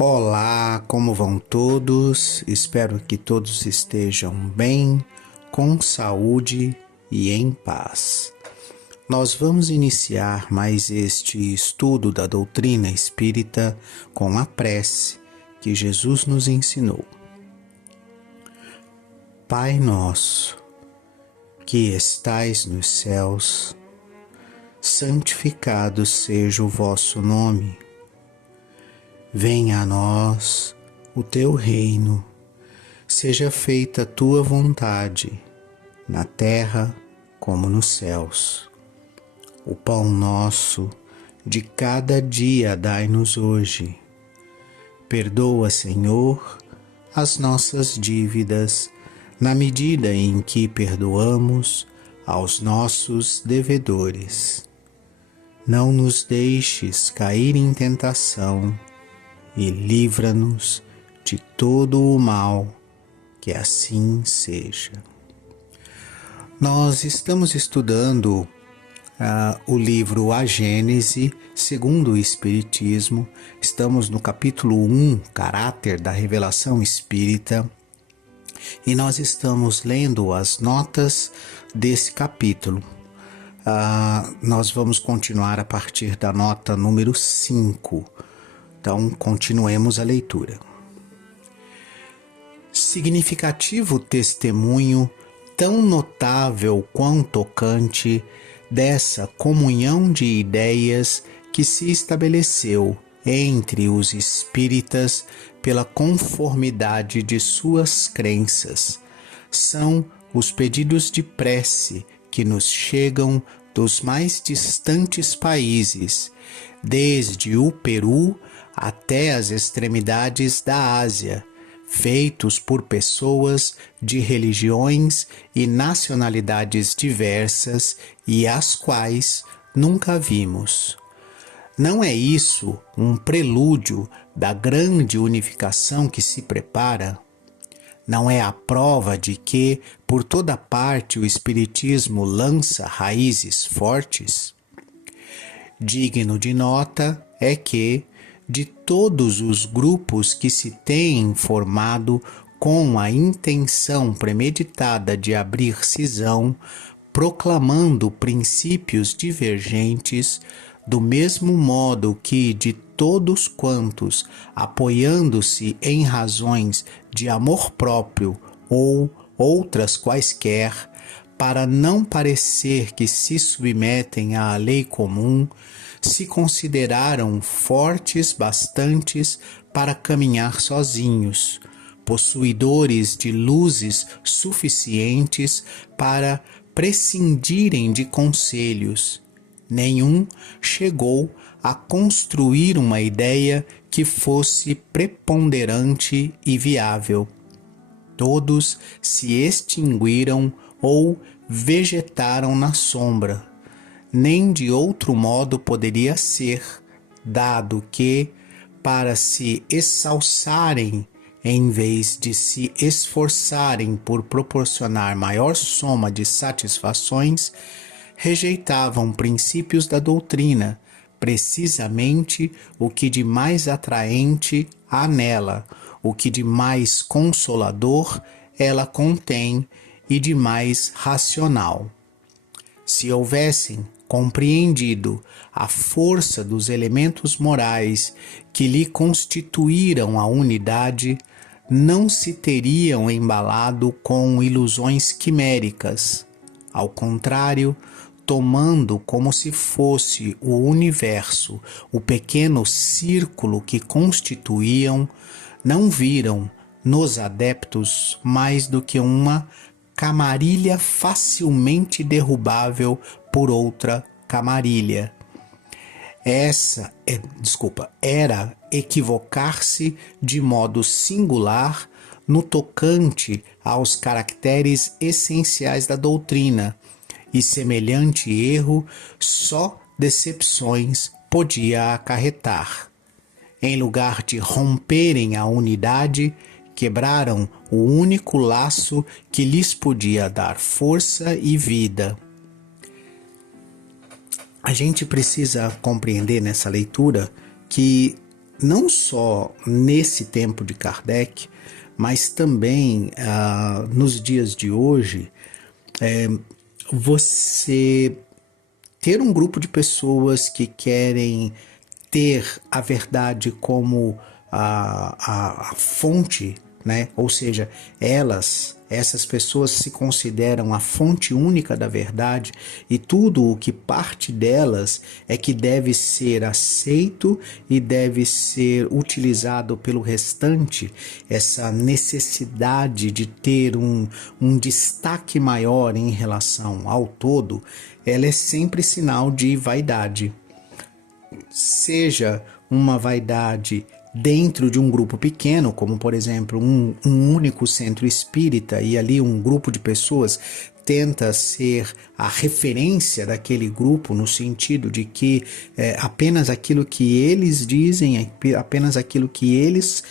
Olá, como vão todos? Espero que todos estejam bem, com saúde e em paz. Nós vamos iniciar mais este estudo da doutrina espírita com a prece que Jesus nos ensinou. Pai nosso, que estais nos céus, santificado seja o vosso nome. Venha a nós o teu reino, seja feita a tua vontade, na terra como nos céus. O pão nosso de cada dia dai-nos hoje. Perdoa, Senhor, as nossas dívidas, na medida em que perdoamos aos nossos devedores. Não nos deixes cair em tentação, e livra-nos de todo o mal, que assim seja. Nós estamos estudando o livro A Gênese, segundo o Espiritismo. Estamos no capítulo 1, Caráter da Revelação Espírita, e nós estamos lendo as notas desse capítulo. Nós vamos continuar a partir da nota número 5. Então, continuemos a leitura. Significativo testemunho, tão notável quão tocante, dessa comunhão de ideias que se estabeleceu entre os espíritas pela conformidade de suas crenças, são os pedidos de prece que nos chegam dos mais distantes países, desde o Peru até as extremidades da Ásia, feitos por pessoas de religiões e nacionalidades diversas e as quais nunca vimos. Não é isso um prelúdio da grande unificação que se prepara? Não é a prova de que, por toda parte, o Espiritismo lança raízes fortes? Digno de nota é que, de todos os grupos que se têm formado com a intenção premeditada de abrir cisão, proclamando princípios divergentes, do mesmo modo que de todos quantos, apoiando-se em razões de amor próprio ou outras quaisquer, para não parecer que se submetem à lei comum, se consideraram fortes bastantes para caminhar sozinhos, possuidores de luzes suficientes para prescindirem de conselhos. Nenhum chegou a construir uma ideia que fosse preponderante e viável. Todos se extinguiram ou vegetaram na sombra. Nem de outro modo poderia ser, dado que, para se exalçarem, em vez de se esforçarem por proporcionar maior soma de satisfações, rejeitavam princípios da doutrina, precisamente o que de mais atraente há nela, o que de mais consolador ela contém e de mais racional. Se houvessem compreendido a força dos elementos morais que lhe constituíram a unidade, não se teriam embalado com ilusões quiméricas. Ao contrário, tomando como se fosse o universo o pequeno círculo que constituíam, não viram nos adeptos mais do que uma camarilha facilmente derrubável por outra camarilha. Era equivocar-se de modo singular no tocante aos caracteres essenciais da doutrina, e semelhante erro só decepções podia acarretar. Em lugar de romperem a unidade, quebraram o único laço que lhes podia dar força e vida. A gente precisa compreender nessa leitura que não só nesse tempo de Kardec, mas também nos dias de hoje, você ter um grupo de pessoas que querem ter a verdade como a fonte, né? Ou seja, essas pessoas se consideram a fonte única da verdade e tudo o que parte delas é que deve ser aceito e deve ser utilizado pelo restante. Essa necessidade de ter um destaque maior em relação ao todo, ela é sempre sinal de vaidade. Seja uma vaidade dentro de um grupo pequeno, como por exemplo um único centro espírita, e ali um grupo de pessoas tenta ser a referência daquele grupo, no sentido de que apenas aquilo que eles dizem, apenas aquilo que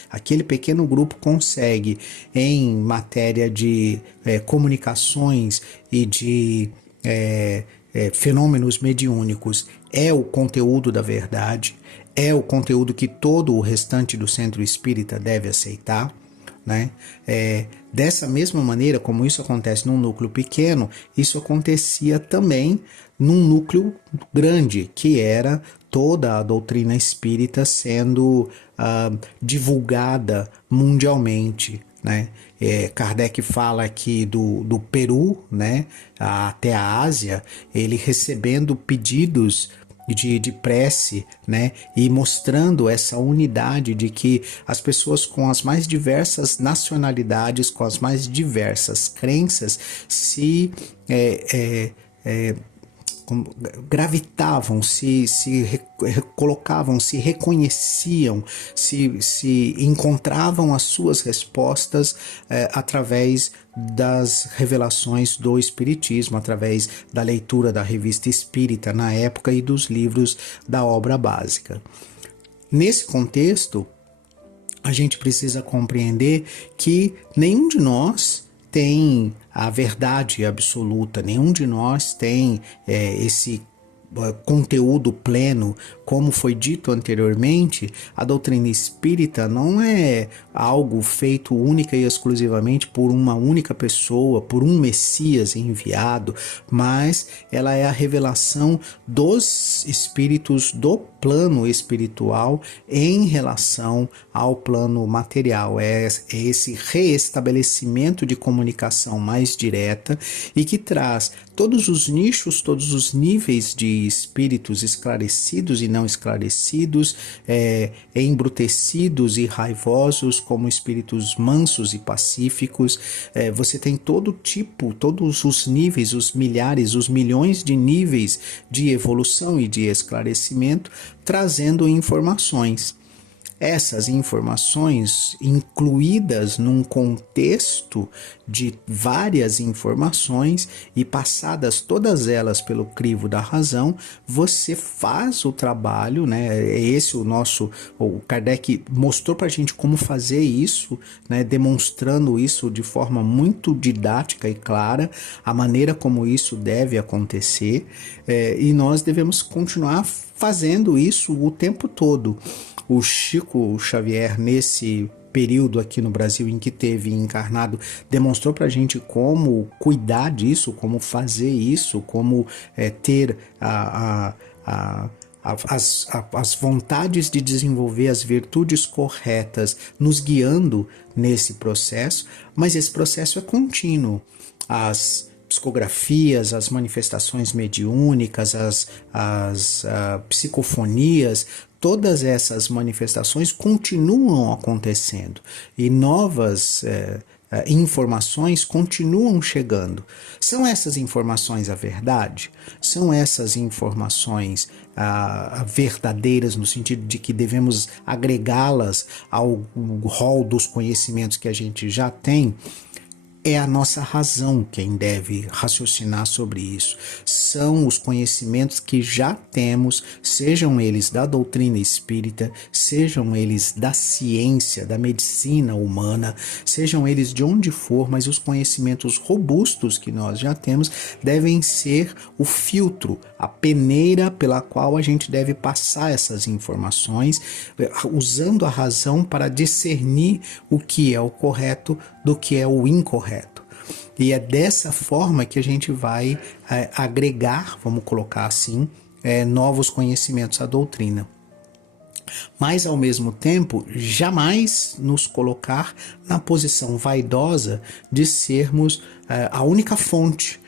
aquele pequeno grupo consegue em matéria de comunicações e de fenômenos mediúnicos é o conteúdo da verdade, é o conteúdo que todo o restante do centro espírita deve aceitar, né? Dessa mesma maneira como isso acontece num núcleo pequeno, isso acontecia também num núcleo grande, que era toda a doutrina espírita sendo divulgada mundialmente, né? Kardec fala aqui do Peru, né, até a Ásia, ele recebendo pedidos de prece, né, e mostrando essa unidade de que as pessoas com as mais diversas nacionalidades, com as mais diversas crenças, se gravitavam, se colocavam, se reconheciam, se encontravam as suas respostas através das revelações do Espiritismo, através da leitura da Revista Espírita na época e dos livros da obra básica. Nesse contexto, a gente precisa compreender que nenhum de nós tem a verdade absoluta, nenhum de nós tem esse conteúdo pleno. Como foi dito anteriormente, a doutrina espírita não é algo feito única e exclusivamente por uma única pessoa, por um Messias enviado, mas ela é a revelação dos espíritos do plano espiritual em relação ao plano material. É esse reestabelecimento de comunicação mais direta e que traz todos os nichos, todos os níveis de espíritos esclarecidos e não esclarecidos, embrutecidos e raivosos, como espíritos mansos e pacíficos. Você tem todo tipo, todos os níveis, os milhares, os milhões de níveis de evolução e de esclarecimento, trazendo informações. Essas informações, incluídas num contexto de várias informações e passadas todas elas pelo crivo da razão, você faz o trabalho, né? O Kardec mostrou para a gente como fazer isso, né? Demonstrando isso de forma muito didática e clara, a maneira como isso deve acontecer, e nós devemos continuar fazendo isso o tempo todo. O Chico Xavier, nesse período aqui no Brasil em que teve encarnado, demonstrou para a gente como cuidar disso, como fazer isso, como ter as vontades de desenvolver as virtudes corretas, nos guiando nesse processo, mas esse processo é contínuo. As psicografias, as manifestações mediúnicas, as psicofonias, todas essas manifestações continuam acontecendo e novas informações continuam chegando. São essas informações a verdade? São essas informações verdadeiras no sentido de que devemos agregá-las ao rol dos conhecimentos que a gente já tem? é a nossa razão quem deve raciocinar sobre isso. São os conhecimentos que já temos, sejam eles da doutrina espírita, sejam eles da ciência, da medicina humana, sejam eles de onde for, mas os conhecimentos robustos que nós já temos devem ser o filtro, a peneira pela qual a gente deve passar essas informações, usando a razão para discernir o que é o correto do que é o incorreto. E é dessa forma que a gente vai agregar, vamos colocar assim, novos conhecimentos à doutrina. Mas, ao mesmo tempo, jamais nos colocar na posição vaidosa de sermos a única fonte.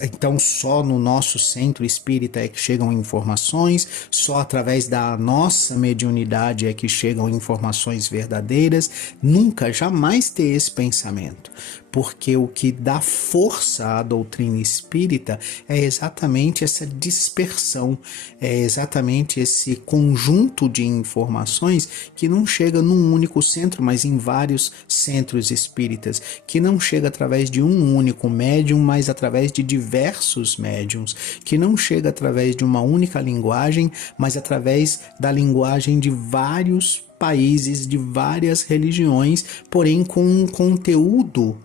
Então só no nosso centro espírita é que chegam informações, só através da nossa mediunidade é que chegam informações verdadeiras. Nunca, jamais ter esse pensamento, porque o que dá força à doutrina espírita é exatamente essa dispersão, é exatamente esse conjunto de informações que não chega num único centro, mas em vários centros espíritas, que não chega através de um único médium, mas através de diversos médiums, que não chega através de uma única linguagem, mas através da linguagem de vários países, de várias religiões, porém com um conteúdo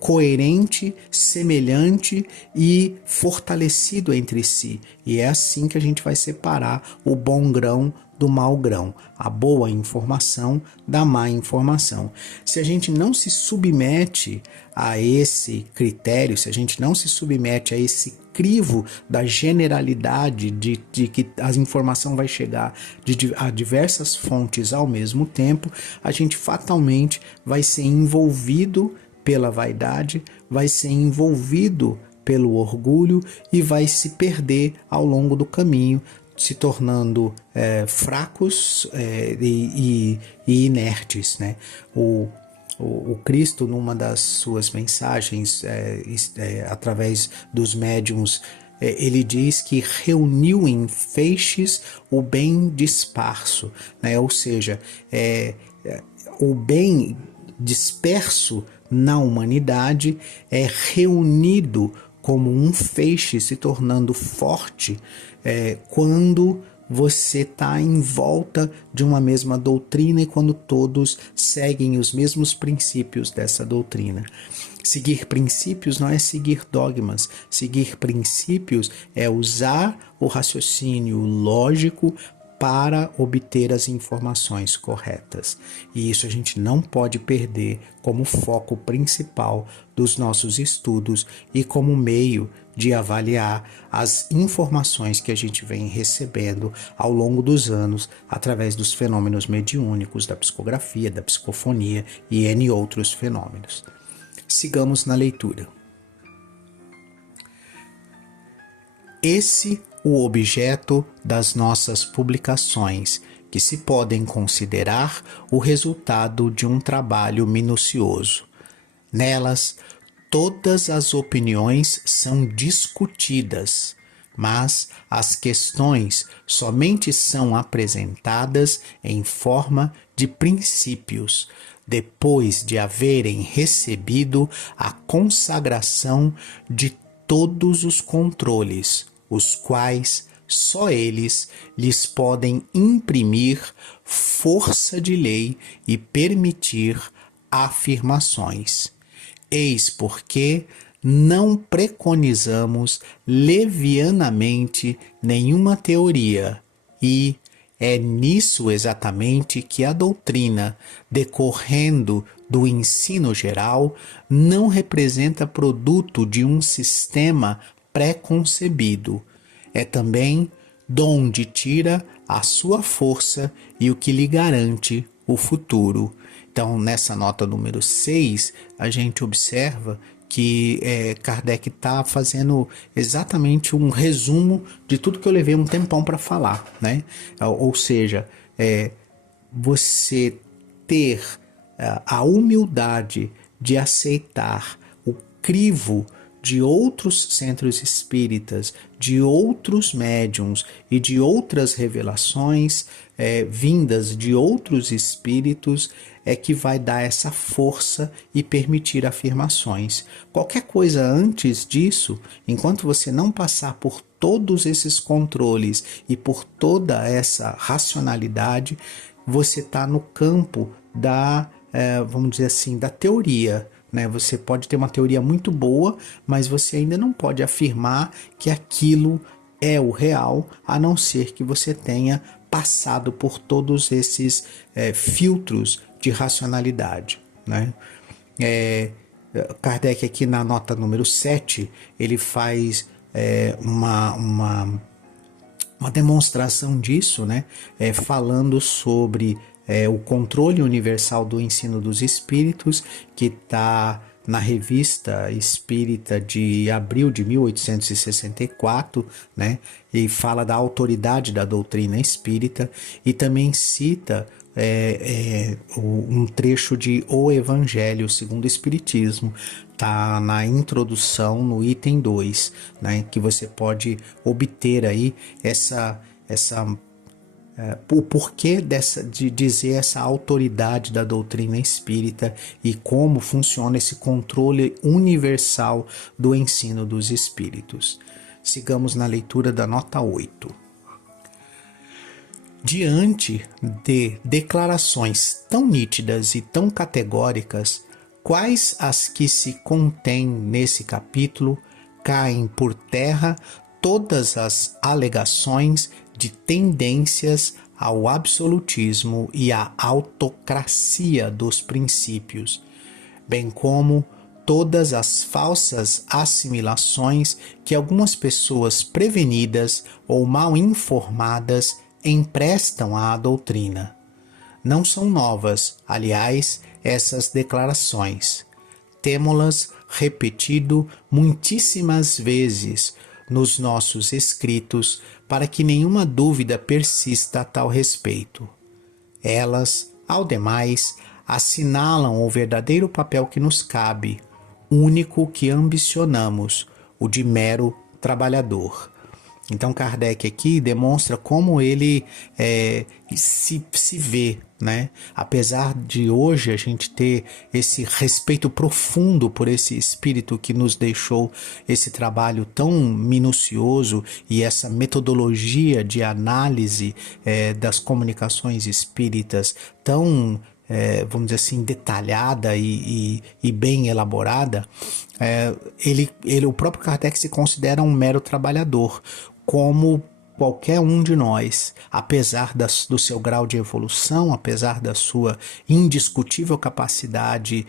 coerente, semelhante e fortalecido entre si. E é assim que a gente vai separar o bom grão do mau grão, a boa informação da má informação. Se a gente não se submete a esse critério, se a gente não se submete a esse crivo da generalidade de que a informação vai chegar a diversas fontes ao mesmo tempo, a gente fatalmente vai ser envolvido pela vaidade, vai ser envolvido pelo orgulho e vai se perder ao longo do caminho, se tornando fracos e inertes, né? O Cristo, numa das suas mensagens, através dos médiuns, ele diz que reuniu em feixes o bem disperso, né? Ou seja, o bem disperso na humanidade é reunido como um feixe, se tornando forte quando você está em volta de uma mesma doutrina e quando todos seguem os mesmos princípios dessa doutrina. Seguir princípios não é seguir dogmas. Seguir princípios é usar o raciocínio lógico para obter as informações corretas. E isso a gente não pode perder como foco principal dos nossos estudos e como meio de avaliar as informações que a gente vem recebendo ao longo dos anos através dos fenômenos mediúnicos, da psicografia, da psicofonia e N outros fenômenos. Sigamos na leitura. Esse o objeto das nossas publicações, que se podem considerar o resultado de um trabalho minucioso. Nelas, todas as opiniões são discutidas, mas as questões somente são apresentadas em forma de princípios, depois de haverem recebido a consagração de todos os controles, os quais só eles lhes podem imprimir força de lei e permitir afirmações. Eis porque não preconizamos levianamente nenhuma teoria e é nisso exatamente que a doutrina, decorrendo do ensino geral, não representa produto de um sistema pré-concebido. É também donde tira a sua força e o que lhe garante o futuro. Então, nessa nota número 6, a gente observa que Kardec está fazendo exatamente um resumo de tudo que eu levei um tempão para falar, né? Ou seja, você ter a humildade de aceitar o crivo de outros centros espíritas, de outros médiuns e de outras revelações vindas de outros espíritos é que vai dar essa força e permitir afirmações. Qualquer coisa antes disso, enquanto você não passar por todos esses controles e por toda essa racionalidade, você está no campo da, vamos dizer assim, da teoria. Né? Você pode ter uma teoria muito boa, mas você ainda não pode afirmar que aquilo é o real, a não ser que você tenha passado por todos esses filtros de racionalidade. Né? Kardec aqui na nota número 7, ele faz uma demonstração disso, né? Falando sobre o controle universal do ensino dos espíritos, que está na Revista Espírita de abril de 1864, né? E fala da autoridade da doutrina espírita, e também cita um trecho de O Evangelho segundo o Espiritismo. Está na introdução, no item 2, né? Que você pode obter aí o porquê de dizer essa autoridade da doutrina espírita e como funciona esse controle universal do ensino dos espíritos. Sigamos na leitura da nota 8. Diante de declarações tão nítidas e tão categóricas, quais as que se contêm nesse capítulo caem por terra todas as alegações de tendências ao absolutismo e à autocracia dos princípios, bem como todas as falsas assimilações que algumas pessoas prevenidas ou mal informadas emprestam à doutrina. Não são novas, aliás, essas declarações. Temo-las repetido muitíssimas vezes nos nossos escritos, para que nenhuma dúvida persista a tal respeito. Elas, ao demais, assinalam o verdadeiro papel que nos cabe, único que ambicionamos, o de mero trabalhador. Então Kardec aqui demonstra como ele se vê, né? Apesar de hoje a gente ter esse respeito profundo por esse espírito que nos deixou esse trabalho tão minucioso e essa metodologia de análise das comunicações espíritas tão vamos dizer assim, detalhada e bem elaborada, o próprio Kardec se considera um mero trabalhador, como qualquer um de nós, apesar do seu grau de evolução, apesar da sua indiscutível capacidade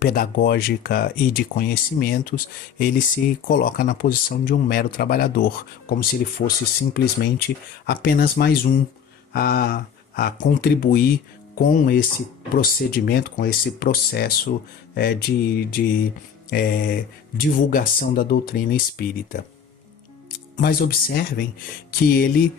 pedagógica e de conhecimentos, ele se coloca na posição de um mero trabalhador, como se ele fosse simplesmente apenas mais um a contribuir com esse procedimento, com esse processo de divulgação da doutrina espírita. Mas observem que ele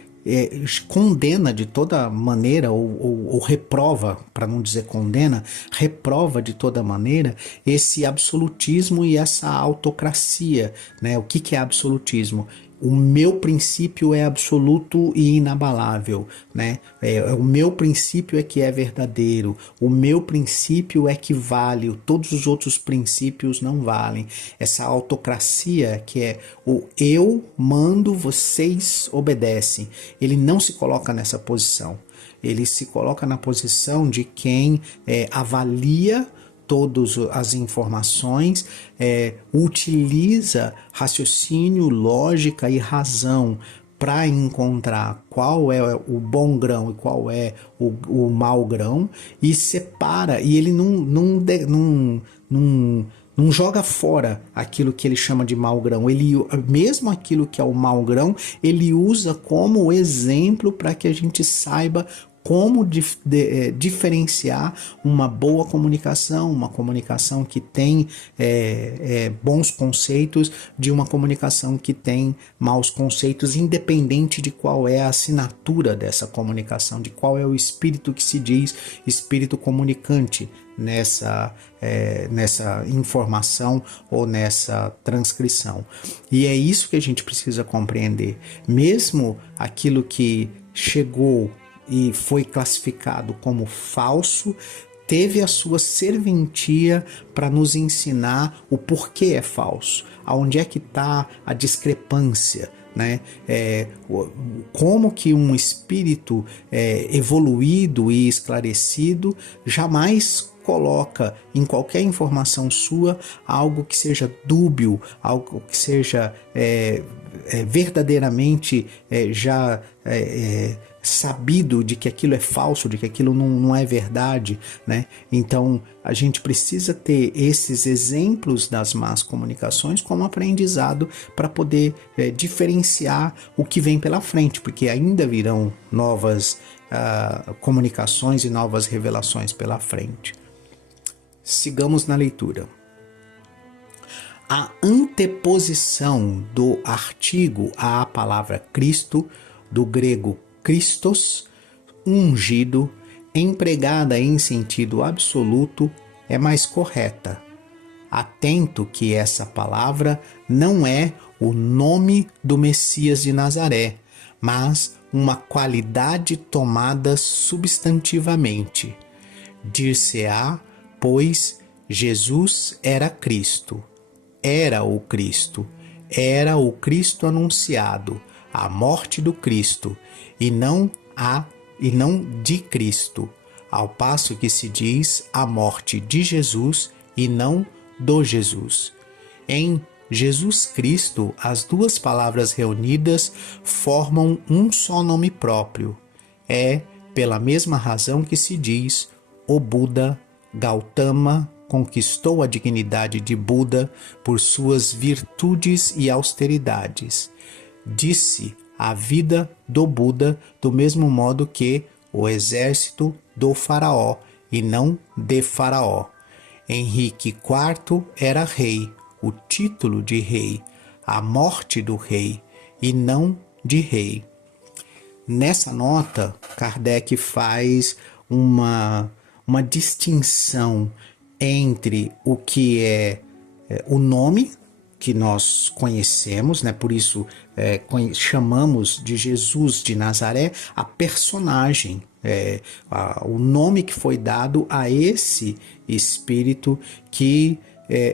condena de toda maneira, ou reprova, para não dizer condena, reprova de toda maneira esse absolutismo e essa autocracia. Né? O que é absolutismo? O meu princípio é absoluto e inabalável, né? O meu princípio é que é verdadeiro, o meu princípio é que vale, todos os outros princípios não valem. Essa autocracia que é o eu mando, vocês obedecem. Ele não se coloca nessa posição, ele se coloca na posição de quem avalia todas as informações, utiliza raciocínio, lógica e razão para encontrar qual é o bom grão e qual é o mau grão, e separa, e ele não joga fora aquilo que ele chama de mau grão. Ele, mesmo aquilo que é o mau grão, ele usa como exemplo para que a gente saiba como diferenciar uma boa comunicação, uma comunicação que tem bons conceitos, de uma comunicação que tem maus conceitos, independente de qual é a assinatura dessa comunicação, de qual é o espírito que se diz espírito comunicante nessa informação ou nessa transcrição. E é isso que a gente precisa compreender. Mesmo aquilo que chegou e foi classificado como falso, teve a sua serventia para nos ensinar o porquê é falso, aonde é que está a discrepância, né? Como que um espírito evoluído e esclarecido jamais coloca em qualquer informação sua algo que seja dúbio, algo que seja verdadeiramente sabido de que aquilo é falso, de que aquilo não é verdade, né? Então a gente precisa ter esses exemplos das más comunicações como aprendizado para poder diferenciar o que vem pela frente, porque ainda virão novas comunicações e novas revelações pela frente. Sigamos na leitura. A anteposição do artigo à palavra Cristo, do grego Christos, ungido, empregada em sentido absoluto, é mais correta. Atento que essa palavra não é o nome do Messias de Nazaré, mas uma qualidade tomada substantivamente. Dir-se-á, pois, Jesus era Cristo, era o Cristo anunciado, a morte do Cristo, e não de Cristo, ao passo que se diz a morte de Jesus e não do Jesus. Em Jesus Cristo, as duas palavras reunidas formam um só nome próprio. É pela mesma razão que se diz o Buda Gautama conquistou a dignidade de Buda por suas virtudes e austeridades. Disse a vida do Buda do mesmo modo que o exército do faraó e não de faraó. Henrique IV era rei, o título de rei, a morte do rei e não de rei. Nessa nota, Kardec faz uma distinção entre o que é o nome que nós conhecemos, né? Por isso chamamos de Jesus de Nazaré a personagem, o nome que foi dado a esse espírito que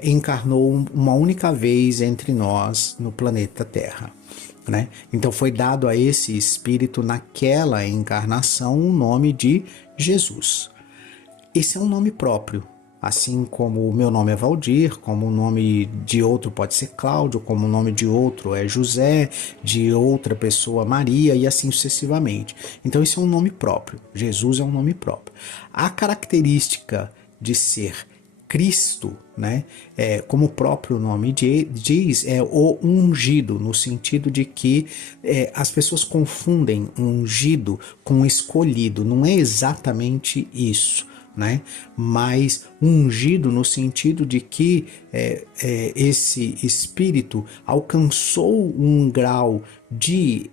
encarnou uma única vez entre nós no planeta Terra, né? Então foi dado a esse espírito naquela encarnação o nome de Jesus. Esse é um nome próprio, assim como o meu nome é Valdir, como o nome de outro pode ser Cláudio, como o nome de outro é José, de outra pessoa Maria e assim sucessivamente. Então esse é um nome próprio, Jesus é um nome próprio. A característica de ser Cristo, né, como o próprio nome diz, é o ungido, no sentido de que as pessoas confundem ungido com escolhido, não é exatamente isso, né? Mas ungido no sentido de que esse espírito alcançou um grau de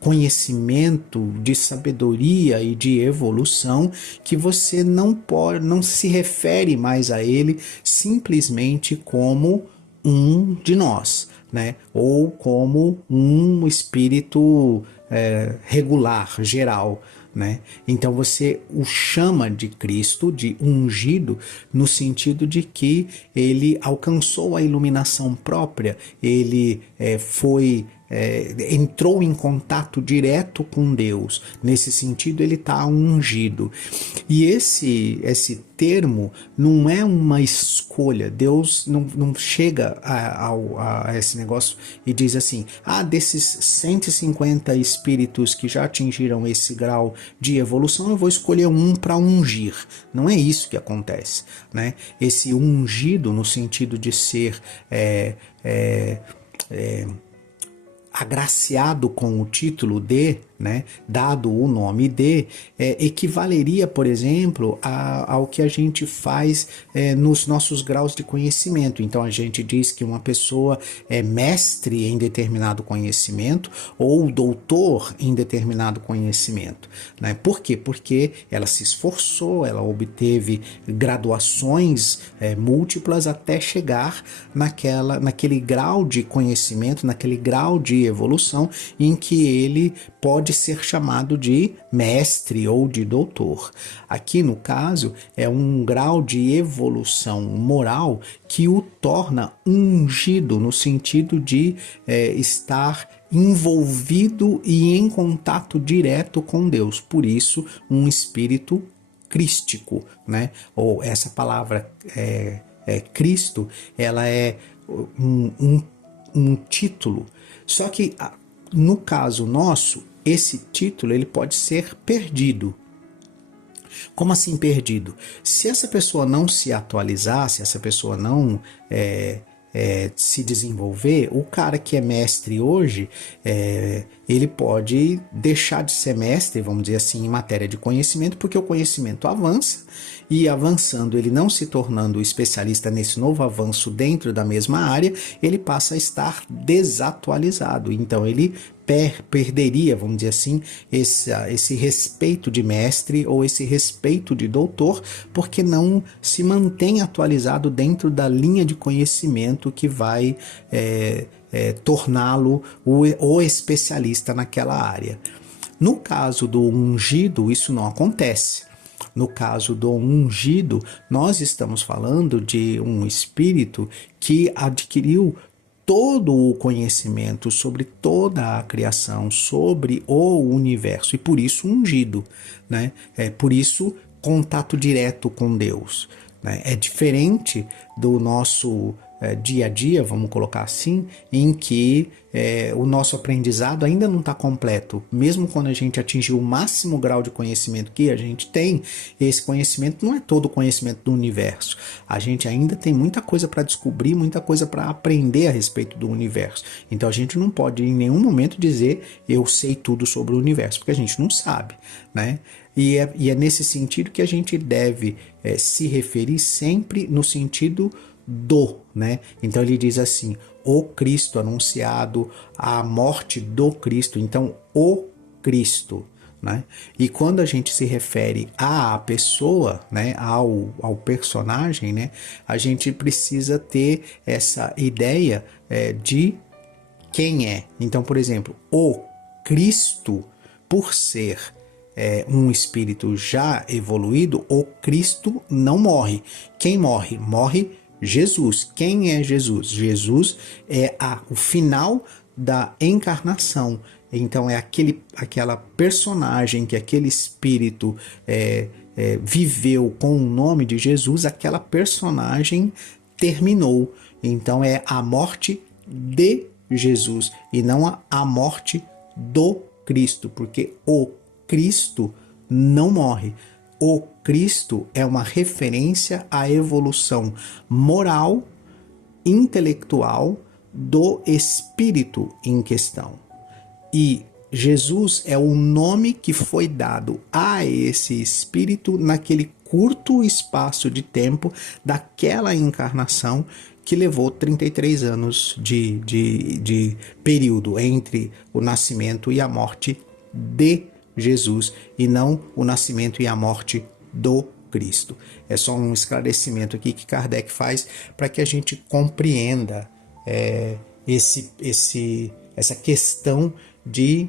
conhecimento, de sabedoria e de evolução que você não se refere mais a ele simplesmente como um de nós, né? Ou como um espírito regular, geral, né? Então você o chama de Cristo, de ungido, no sentido de que ele alcançou a iluminação própria, ele entrou em contato direto com Deus. Nesse sentido, ele está ungido. E esse termo não é uma escolha. Deus não chega a esse negócio e diz assim: desses 150 espíritos que já atingiram esse grau de evolução, eu vou escolher um para ungir. Não é isso que acontece, né? Esse ungido, no sentido de ser agraciado com o título de né, dado o nome de, equivaleria, por exemplo, ao que a gente faz nos nossos graus de conhecimento. Então a gente diz que uma pessoa é mestre em determinado conhecimento ou doutor em determinado conhecimento, né? Por quê? Porque ela se esforçou, ela obteve graduações múltiplas até chegar naquele grau de conhecimento, naquele grau de evolução em que ele pode ser chamado de mestre ou de doutor. Aqui, no caso, é um grau de evolução moral que o torna ungido, no sentido de estar envolvido e em contato direto com Deus. Por isso, um espírito crístico, né? Ou essa palavra Cristo, ela é um título. Só que no caso nosso, esse título ele pode ser perdido. Como assim perdido? Se essa pessoa não se atualizar, se essa pessoa não se desenvolver, o cara que é mestre hoje, ele pode deixar de ser mestre, vamos dizer assim, em matéria de conhecimento, porque o conhecimento avança, e avançando, ele não se tornando especialista nesse novo avanço dentro da mesma área, ele passa a estar desatualizado. Então ele perderia, vamos dizer assim, esse respeito de mestre ou esse respeito de doutor, porque não se mantém atualizado dentro da linha de conhecimento que vai torná-lo o especialista naquela área. No caso do ungido, isso não acontece. No caso do ungido, nós estamos falando de um espírito que adquiriu todo o conhecimento sobre toda a criação, sobre o universo, e por isso ungido, né? Por isso contato direto com Deus, né? É diferente do nosso dia a dia, vamos colocar assim, em que o nosso aprendizado ainda não está completo. Mesmo quando a gente atingir o máximo grau de conhecimento que a gente tem, esse conhecimento não é todo o conhecimento do universo. A gente ainda tem muita coisa para descobrir, muita coisa para aprender a respeito do universo. Então a gente não pode em nenhum momento dizer eu sei tudo sobre o universo, porque a gente não sabe, né? E é nesse sentido que a gente deve se referir sempre no sentido né? Então ele diz assim, o Cristo anunciado, a morte do Cristo, então o Cristo, né? E quando a gente se refere à pessoa, né, ao personagem, né, a gente precisa ter essa ideia de quem é. Então, por exemplo, o Cristo, por ser um espírito já evoluído, o Cristo não morre. Quem morre? Morre Jesus. Quem é Jesus? Jesus é o final da encarnação. Então é aquela personagem que aquele espírito viveu com o nome de Jesus, aquela personagem terminou. Então é a morte de Jesus e não a morte do Cristo, porque o Cristo não morre. O Cristo é uma referência à evolução moral, intelectual do espírito em questão. E Jesus é o nome que foi dado a esse espírito naquele curto espaço de tempo daquela encarnação que levou 33 anos de período entre o nascimento e a morte de Jesus, e não o nascimento e a morte do Cristo. É só um esclarecimento aqui que Kardec faz para que a gente compreenda essa questão de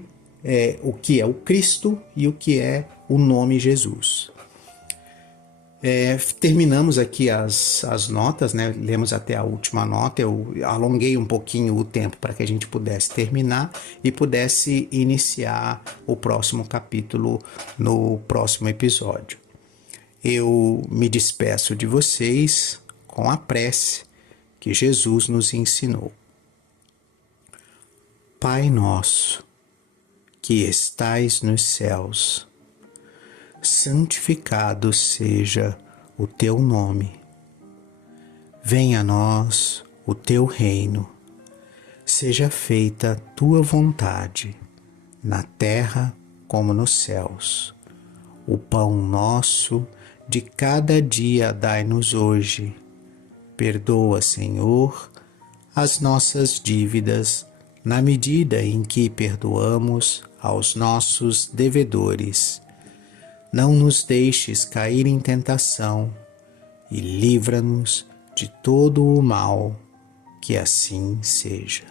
o que é o Cristo e o que é o nome Jesus. Terminamos aqui as notas, né? Lemos até a última nota. Eu alonguei um pouquinho o tempo para que a gente pudesse terminar e pudesse iniciar o próximo capítulo no próximo episódio. Eu me despeço de vocês com a prece que Jesus nos ensinou. Pai nosso, que estais nos céus, santificado seja o teu nome. Venha a nós o teu reino. Seja feita a tua vontade, na terra como nos céus. O pão nosso de cada dia dai-nos hoje. Perdoa, Senhor, as nossas dívidas, na medida em que perdoamos aos nossos devedores. Não nos deixes cair em tentação e livra-nos de todo o mal, que assim seja.